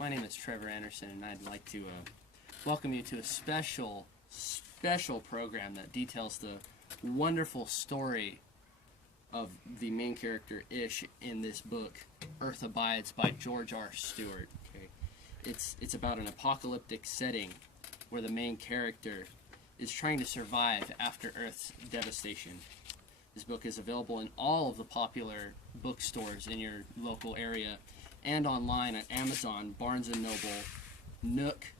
My name is Trevor Anderson, and I'd like to welcome you to a special program that details the wonderful story of the main character Ish in this book, Earth Abides by George R. Stewart. Okay, it's about an apocalyptic setting where the main character is trying to survive after Earth's devastation. This book is available in all of the popular bookstores in your local area and online at Amazon, Barnes & Noble, Nook,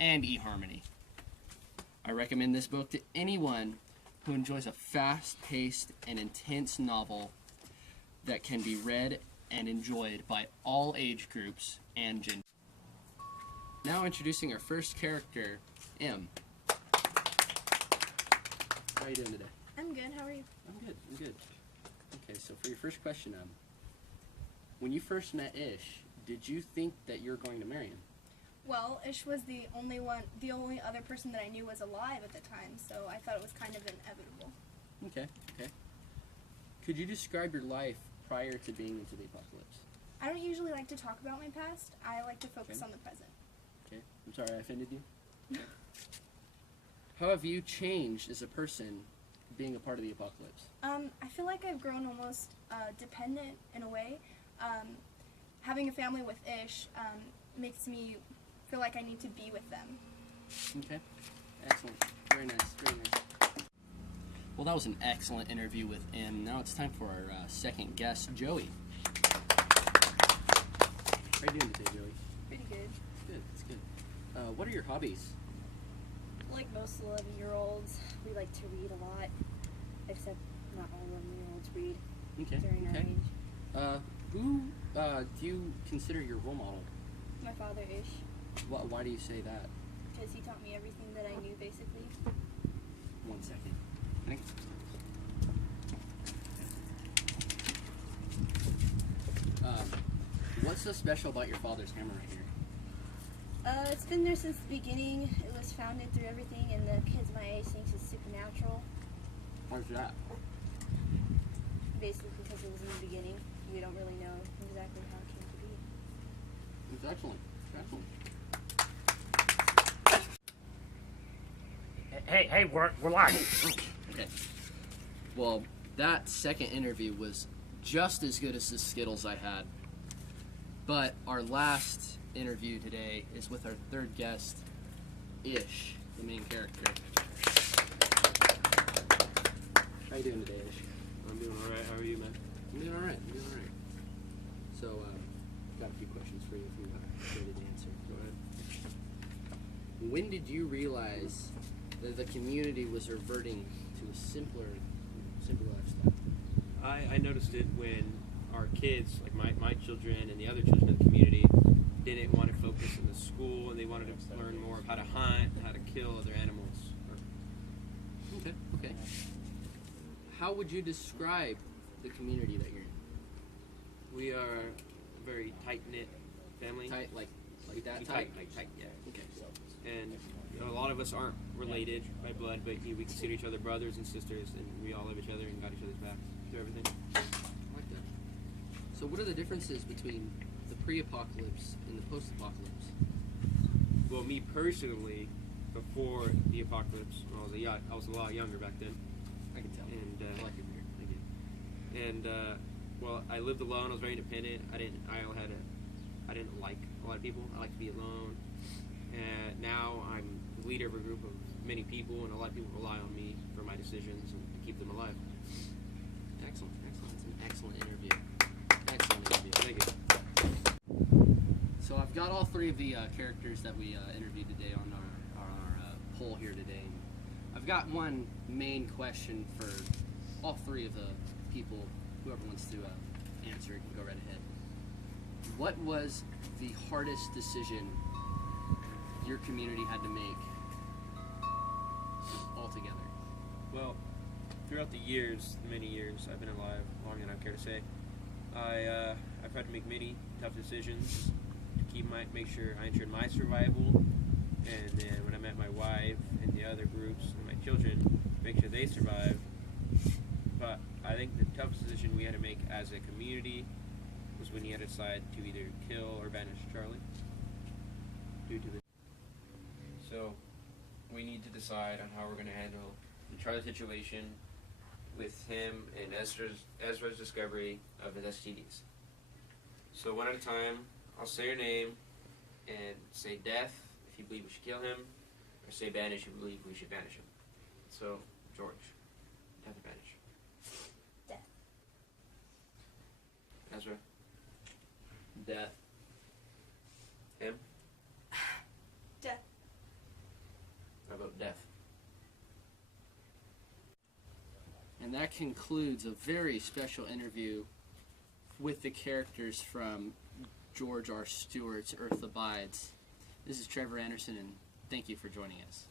and eHarmony. I recommend this book to anyone who enjoys a fast-paced and intense novel that can be read and enjoyed by all age groups and genders. Now introducing our first character, M. How are you doing today? I'm good. How are you? I'm good. Okay, so for your first question, when you first met Ish, did you think that you were going to marry him? Well, Ish was the only other person that I knew was alive at the time, so I thought it was kind of inevitable. Okay. Could you describe your life prior to being into the apocalypse? I don't usually like to talk about my past. I like to focus on the present. Okay, I'm sorry I offended you. How have you changed as a person being a part of the apocalypse? I feel like I've grown almost dependent in a way. Having a family with Ish makes me feel like I need to be with them. Okay, excellent. Very nice. Well, that was an excellent interview with M. Now it's time for our second guest, Joey. How are you doing today, Joey? Pretty good. That's good. What are your hobbies? Like most 11-year-olds, we like to read a lot, except not all 11-year-olds read during our age. Who do you consider your role model? My father, Ish. Why do you say that? Because he taught me everything that I knew, basically. 1 second. Thanks. What's so special about your father's hammer right here? It's been there since the beginning. It was founded through everything, and the kids my age thinks it's supernatural. Why's that? Basically because it was in the beginning. We don't really know exactly how it came to be. It's excellent. Hey, we're live. Okay. Well, that second interview was just as good as the Skittles I had. But our last interview today is with our third guest, Ish, the main character. How you doing today, Ish? I'm doing alright. How are you, man? I'm doing alright. So, got a few questions for you if you're ready to answer. Go ahead. When did you realize that the community was reverting to a simpler lifestyle? I noticed it when our kids, like my children and the other children in the community, didn't want to focus in the school, and they wanted to learn more of how to hunt, how to kill other animals. Okay. How would you describe the community that you're in? We are a very tight-knit family. Tight, like that We tight? tight, yeah. Okay. And a lot of us aren't related by blood, but we consider each other brothers and sisters, and we all love each other and got each other's backs through everything. I like that. So what are the differences between the pre-apocalypse and the post-apocalypse? Well, me personally, before the apocalypse, when I was a lot younger back then. I can tell. And I like your beard. thank you. And well, I lived alone. I was very independent. I didn't like a lot of people. I like to be alone. And now I'm the leader of a group of many people, and a lot of people rely on me for my decisions and to keep them alive. Excellent. It's an excellent interview. Thank you. So I've got all three of the characters that we interviewed today on our poll here today. I've got one main question for all three of the people. Whoever wants to answer it can go right ahead. What was the hardest decision your community had to make altogether? Well, throughout the many years I've been alive, longer than I care to say, I've had to make many tough decisions to make sure I ensured my survival, and then when I met my wife and the other groups and my children, make sure they survive. But I think the toughest decision we had to make as a community was when you had to decide to either kill or banish Charlie. due to the. So, we need to decide on how we're going to handle the Charlie situation with him and Ezra's discovery of his STDs. So one at a time, I'll say your name and say death if you believe we should kill him, or say banish if you believe we should banish him. So, George, death or banish? Death. Ezra? Death. Him? Death. How about death? And that concludes a very special interview with the characters from George R. Stewart's Earth Abides. This is Trevor Anderson, and thank you for joining us.